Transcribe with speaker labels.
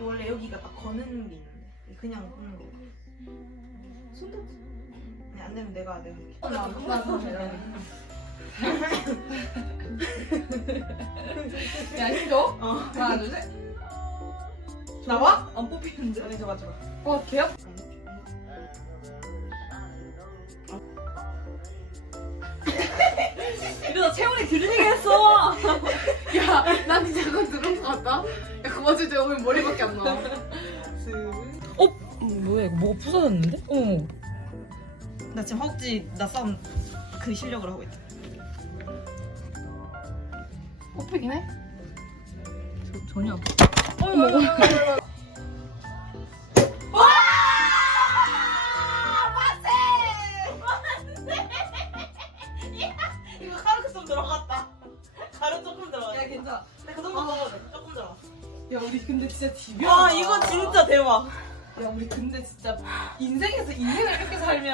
Speaker 1: 원래 여기가 딱 거는 게 있는데 그냥 끄는 거. 손톱. 아니 안 되면 내가 내가.
Speaker 2: 나나야 힘줘.
Speaker 1: 어.
Speaker 2: 하나 둘 셋.
Speaker 1: 나와?
Speaker 2: 안 뽑히는데?
Speaker 1: 아니 저거 저거.
Speaker 2: 와 개야?
Speaker 3: 이러다 채원이 들리게 했어.
Speaker 2: 야, 난 진짜 그거 들은 것 같다. 야, 그거 진짜 오늘 머리밖에 안 나.
Speaker 3: 뭐야 이거 뭐가 부서졌는데? 어머.
Speaker 1: 나 지금 허벅지 나 싸움 그 실력을 하고 있다.
Speaker 2: 뽑히긴 해?
Speaker 3: 저, 전혀.
Speaker 2: 어머.
Speaker 1: 이거 가루 좀 들어갔다. 가루 조금 들어갔다.
Speaker 2: 야, 괜찮아.
Speaker 1: 근데 그 정도 먹어도 돼.
Speaker 2: 야, 우리 근데 진짜 디벼.
Speaker 1: 와 이거 진짜 대박.
Speaker 2: 야, 우리 근데 진짜 인생에서 인생을 이렇게 살면